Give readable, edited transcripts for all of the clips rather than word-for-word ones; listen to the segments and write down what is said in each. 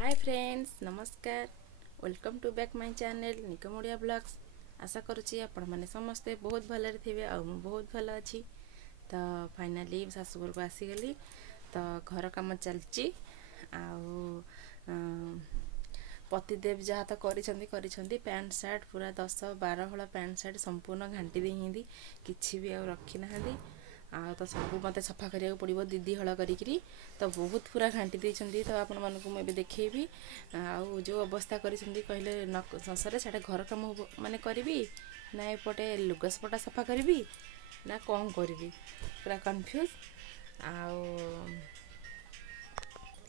हाय friends नमस्कार welcome to back my channel निकम Odia blogs. आशा करुच्ची आपण मैंने समस्ते बहुत भलरे थे और मुझे बहुत भल अच्छी। तो फाइनाली शाशुघर को आसीगली तो घर कम चलची पतिदेव जहाँ तो करी पैंट सार्ट पूरा 10-12 हल पैंट सार्ट संपूर्ण घाटी दे किसी भी आ रखी ना तो सब मत सफा करा पड़ो दीदी हल करी तो बहुत पूरा घाटी देती। तो आपण मानक मुझे देखी जो अवस्था कहले संसार से घर कम माने करी ना एपटे लुगासपटा सफा करी ना कौन करी पूरा कन्फ्यूज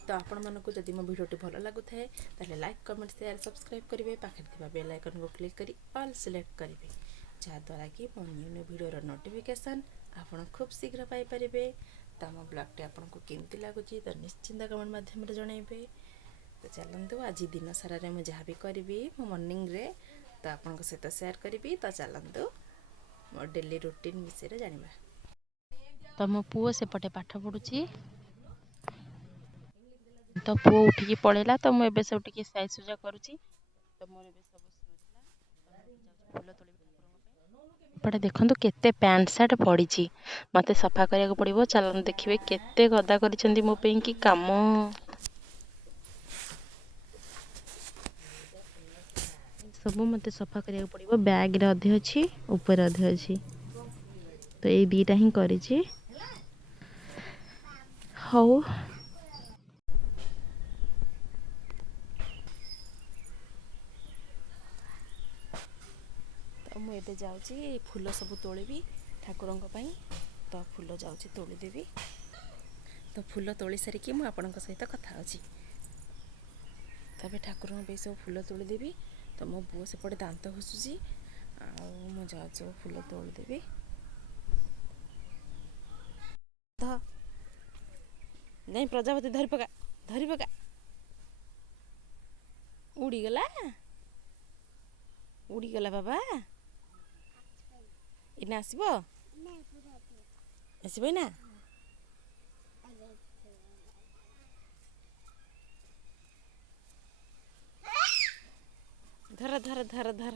तो आपण मानक जदि मो भिडियोटी भल लगुए ताले लाइक कमेंट शेयर सब्सक्राइब करेंगे पाखे बेल आइकन को क्लिक करी ऑल सिलेक्ट करेंगे जहाँद्वारा कि मो न्यू भिडियोर नोटिफिकेशन आपण खूब शीघ्र पाइपर। तो आम ब्लॉगटे आपको केमती लगुच तो निश्चिंत कमेंट मध्यम जनइबे। तो चलतु आज दिन सारा मुझे जहाँ भी करी मो मॉर्निंग रे तो आपण सहित शेयर करी। तो चलतु मो डेली रूटीन विषय जाना। तो मो पुओ सेपटे पाठ पढ़ुची तो पुओ उठिकी पड़ेला तो मुझे सब टिके साई सुजा करुची। तो मोर एबे सब सरीला फूल तोड़ी पटे देखंतु केते पैंट शर्ट पड़ी मते सफा करिया पड़िबो। चलन देखिबे केते गदा करिसेंती मो पे की काम सब मते सफा करिया पड़िबो। बैग रे अधे अछि ऊपर अधे अछि तो ये दीटा ही करिछि। हौ तो मुझे जाऊँगी फूल सब तोड़ी ठाकुरों तो फूल जाऊँगी तोड़देवी। तो फूल तोड़ी सारिकी मुझे आपण सहित कथा अच्छी तबे ठाकुरों पे सब फूल तोड़देवी। तो मो पुओ सेपटे दांत घसुची मु जा सब फूल तोड़देवी। नहीं प्रजापति धरी पका उड़ीगला बाबा इना आसब ना धर धर धर धर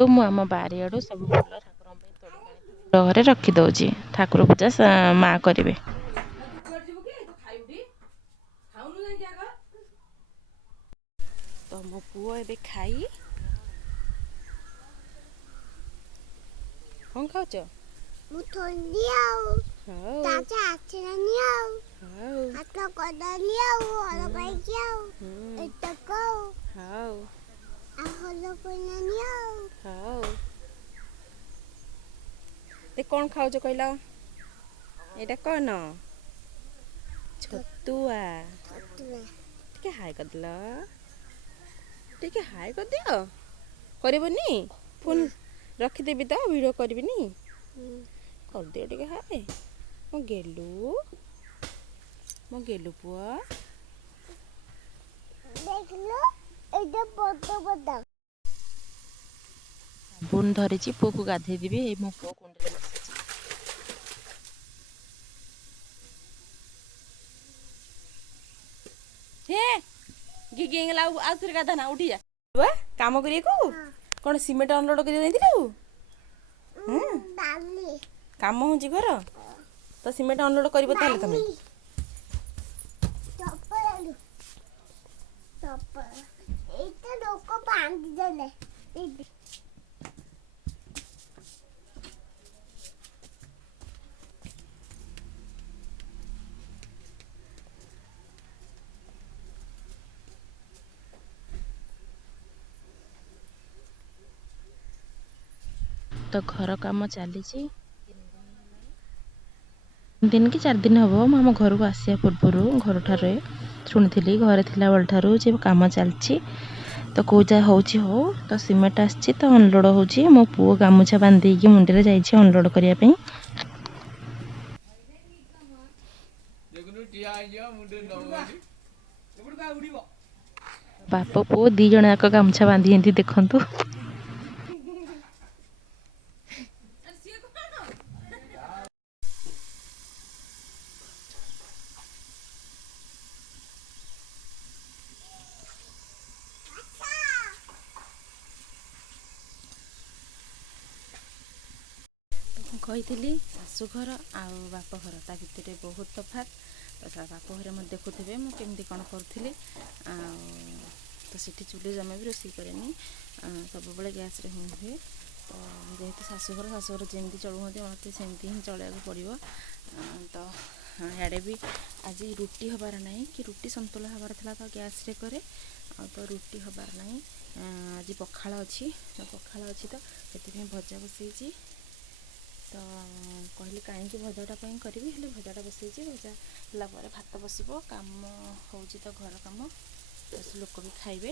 तो मु आम बारियाडू सब फूल ठाकुर तोड़ घरे रखी दौची ठाकुर पूजा माँ करेंगे। तो मो पुओ एबे खाई कौन खाऊच ते कौन खाऊच कहला एटा कौन छतुआ टिके हाय करदल टिके हाय कर दियो करबनी फोन रखिदेवी तो वीडियो करबिनी कर दियो टिके हाय मो गेलू पुआ बुन धरी पुओ को गाधे देवी मो पुओ कुंडे हे गिगेंगला आ थरे गाधा ना उठी जा काम करिए को कौन सीमेंट अनलोड कर देथिलु काम होची घर तो सीमेंट अनलोड करबो ताले तमे ତ ଘର କାମ ଚାଲିଛି। 3 କି 4 ଦିନ ହେବ ମୁଁ ଆମ ଘରକୁ ଆସିବା ପୂର୍ବରୁ ଘରଠାରେ ଶୁଣିଥିଲି, ଘରେ ଥିଲାବେଳ ଠାରୁ ଯେ କାମ ଚାଲିଛି। ତ କେଉଁ ଯାହା ହେଉଛି ହଉ। ତ ସିମେଣ୍ଟ ଆସିଛି ତ ଅନଲୋଡ଼ ହେଉଛି। ମୋ ପୁଅ ଗାମୁଛା ବାନ୍ଧିକି ମୁଣ୍ଡରେ ଯାଇଛି ଅନଲୋଡ଼ କରିବା ପାଇଁ। ବାପ ପୁଅ 2 ଜଣ ଯାକ ଗାମୁଛା ବାନ୍ଧିଛନ୍ତି ଦେଖନ୍ତୁ। ମୁଁ କହିଥିଲି ଶାଶୁଘର ଆଉ ବାପଘର ତା ଭିତରେ ବହୁତ ତଫାତ୍। ତ ବାପଘରେ ମୋତେ ଦେଖୁଥିବେ ମୁଁ କେମିତି କ'ଣ କରୁଥିଲି। ଆଉ ତ ସେଠି ଚୁଲି ଜମା ବି ରୋଷେଇ କରେନି, ସବୁବେଳେ ଗ୍ୟାସ୍ରେ ହିଁ ହୁଏ। ତ ଯେହେତୁ ଶାଶୁଘର ଯେମିତି ଚଳୁଛନ୍ତି ମୋତେ ସେମିତି ହିଁ ଚଳିବାକୁ ପଡ଼ିବ। ତ ଇଆଡ଼େ ବି ଆଜି ରୁଟି ହେବାର ନାହିଁ କି ରୁଟି ସନ୍ତୁଳା ହେବାର ଥିଲା, ତ ଗ୍ୟାସ୍ରେ କରେ। ଆଉ ତ ରୁଟି ହେବାର ନାହିଁ, ଆଜି ପଖାଳ ଅଛି। ତ ସେଥିପାଇଁ ଭଜା ବସେଇଛି। ତ କହିଲି କାହିଁକି ଭଜାଟା ପାଇଁ କରିବି, ହେଲେ ଭଜାଟା ବସେଇଛି। ଭଜା ହେଲା ପରେ ଭାତ ବସିବ। କାମ ହେଉଛି ତ ଘର କାମ, ବେଶୀ ଲୋକ ବି ଖାଇବେ।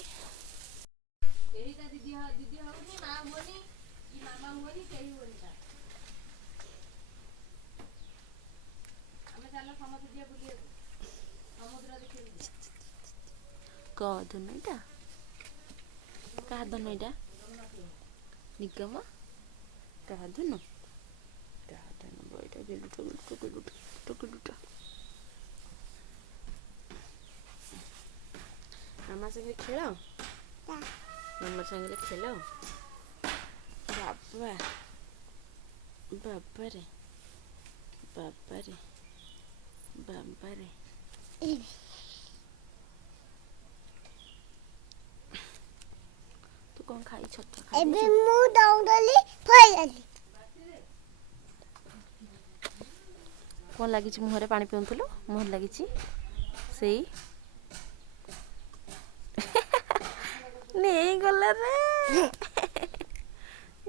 କଧନ ଏଇଟା କାହା ଧନ ଏଇଟା ନିଗମ କାହା ଧନ ମାମା ସାଙ୍ଗରେ ଖେଳ, ମାମା ସାଙ୍ଗରେ ଖେଳ। ବାବାରେ ତୁ କ'ଣ ଖାଇଛ? ଏବେ ମୁଁ ଦୌଡ଼ଲି ପଳେଇଲି। କ'ଣ ଲାଗିଛି ମୁହଁରେ? ପାଣି ପିଉଥିଲୁ, ମୁହଁରେ ଲାଗିଛି ସେଇ ନେଇଗଲା ରେ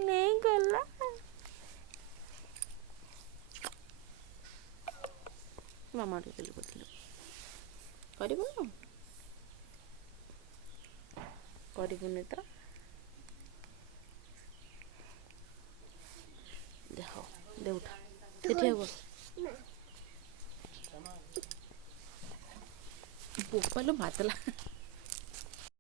ନେଇଗଲା। ମାମା ଟିକେ କରିଥିଲୁ, କରିବୁନି ତ। ଦେ ଉଠା, ସେଠି ହବ ବୋପାଲୋ ମାତଲା।